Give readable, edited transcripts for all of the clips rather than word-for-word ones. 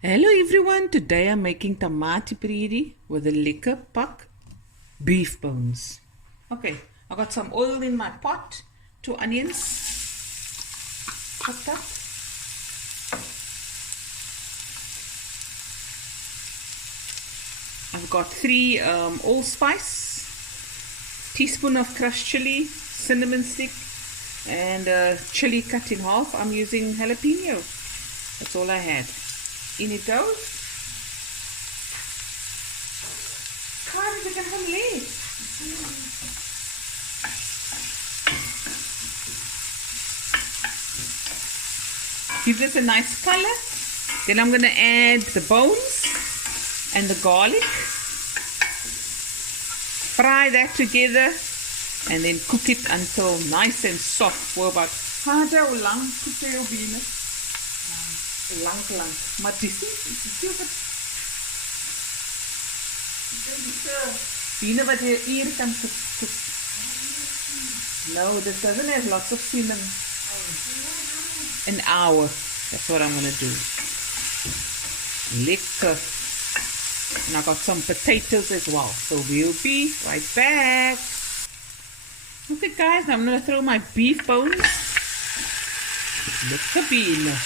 Hello everyone, today I'm making tamati bredie with a lekker pak beef bones. Okay, I got some oil in my pot, 2 onions, chopped up. I've got 3 allspice, teaspoon of crushed chili, cinnamon stick, and chili cut in half. I'm using jalapeno. That's all I had. In it goes. Come, we can have late. Give this a nice color. Then I'm going to add the bones and the garlic. Fry that together and then cook it until nice and soft for about lang. Maar dis nie wat biene wat jy hier kan cook. No, this doesn't have lots of seasoning. An hour. That's what I'm going to do. Lekker. And I got some potatoes as well. So we'll be right back. Okay guys, now I'm going to throw my beef bones. Lekker biene.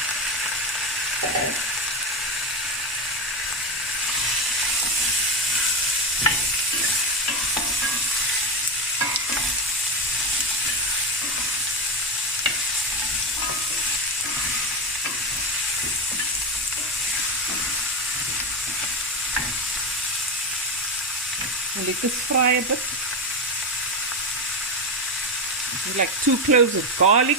Let this fry a bit. This is like 2 cloves of garlic.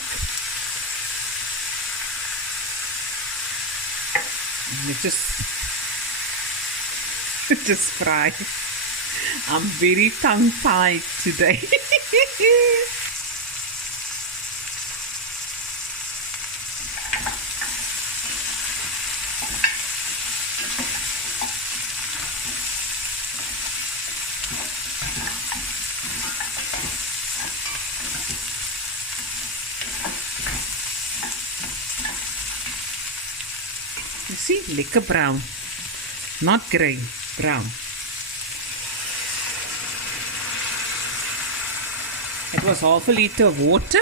And it just fry. I'm very tongue-tied today. You see, lekker brown, not grey, brown. It was half a liter of water.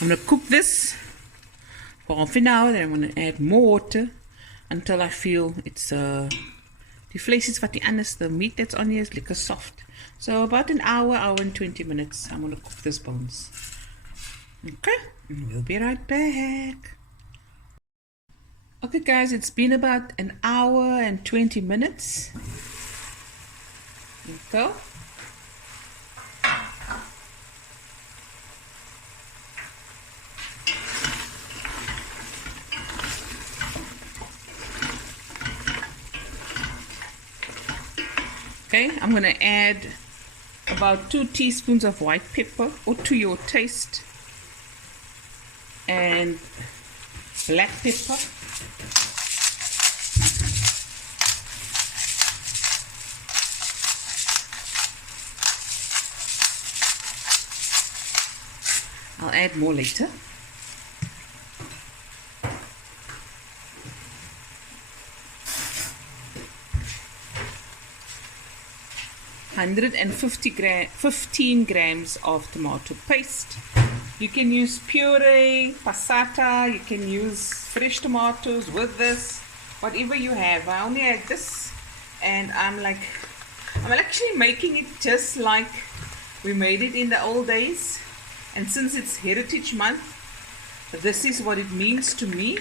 I'm going to cook this for half an hour. Then I'm going to add more water until I feel it's die vlees is wat die anders, the meat that's on here is lekker soft. So about an hour and 20 minutes I'm going to cook this bones. Okay, we'll be right back. Okay guys, it's been about an hour and 20 minutes. There you go. Okay, I'm going to add about 2 teaspoons of white pepper, or to your taste, and black pepper. I'll add more later. $15 grams of tomato paste. You can use puree, passata, you can use fresh tomatoes with this, whatever you have. I only had this, and I'm actually making it just like we made it in the old days. And since it's Heritage Month, this is what it means to me.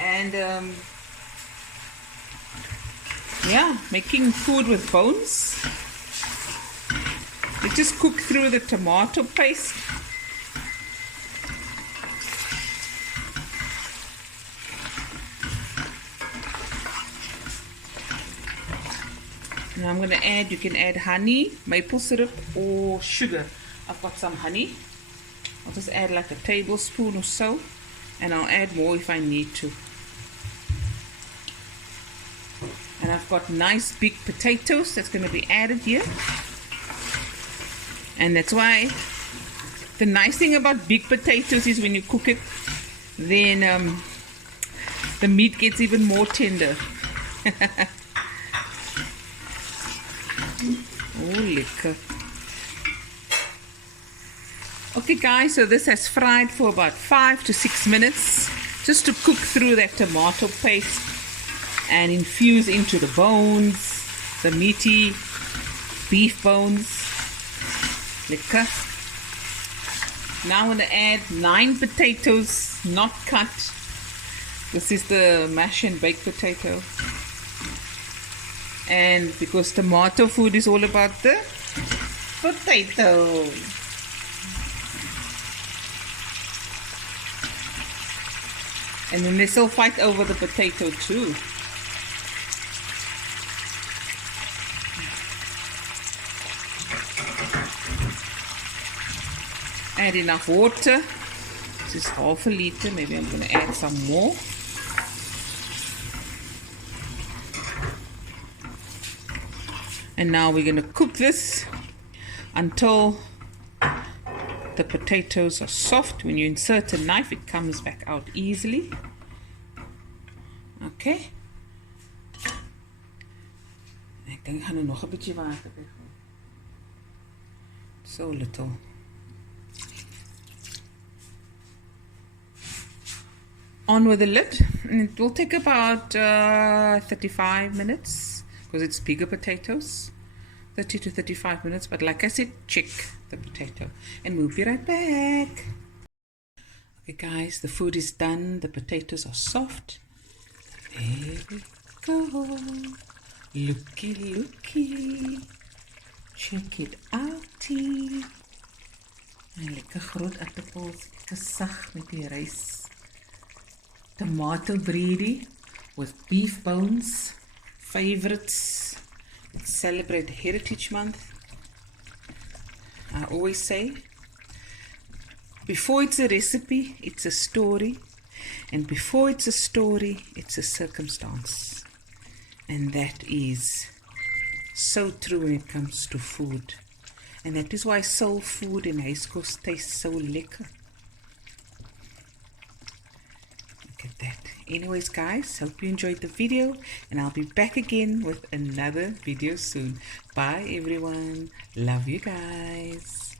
And yeah, making food with bones. You just cook through the tomato paste. Now I'm going to add, you can add honey, maple syrup, or sugar. I've got some honey. I'll just add like a tablespoon or so, and I'll add more if I need to. And I've got nice big potatoes that's going to be added here. And that's why The nice thing about big potatoes is when you cook it, then the meat gets even more tender. Oh, lekker. Okay guys, so this has fried for about 5 to 6 minutes just to cook through that tomato paste and infuse into the bones, the meaty beef bones. Lekker. Now I'm going to add 9 potatoes, not cut. This is the mash and baked potato. And because tomato food is all about the potato. And then they still fight over the potato too. Add enough water. This is half a liter. Maybe I'm going to add some more. And now we're going to cook this until the potatoes are soft. When you insert a knife, it comes back out easily. Okay. Ek dink ek gaan nog 'n bietjie water bygooi. So little. On with the lid, and it will take about 35 minutes because it's bigger potatoes. 30 to 35 minutes, but like I said, check the potato and we'll be right back. Okay guys, the food is done. The potatoes are soft. There we go. Looky, looky. Check it out. En lekker groot aardappels, gesag met die rys. Tomato bredie with beef bones, favorites. Celebrate Heritage Month. I always say, before it's a recipe, it's a story. And before it's a story, it's a circumstance. And that is so true when it comes to food. And that is why soul food and huiskos taste so lekker. Look at that. Anyways guys, hope you enjoyed the video and I'll be back again with another video soon. Bye everyone. Love you guys.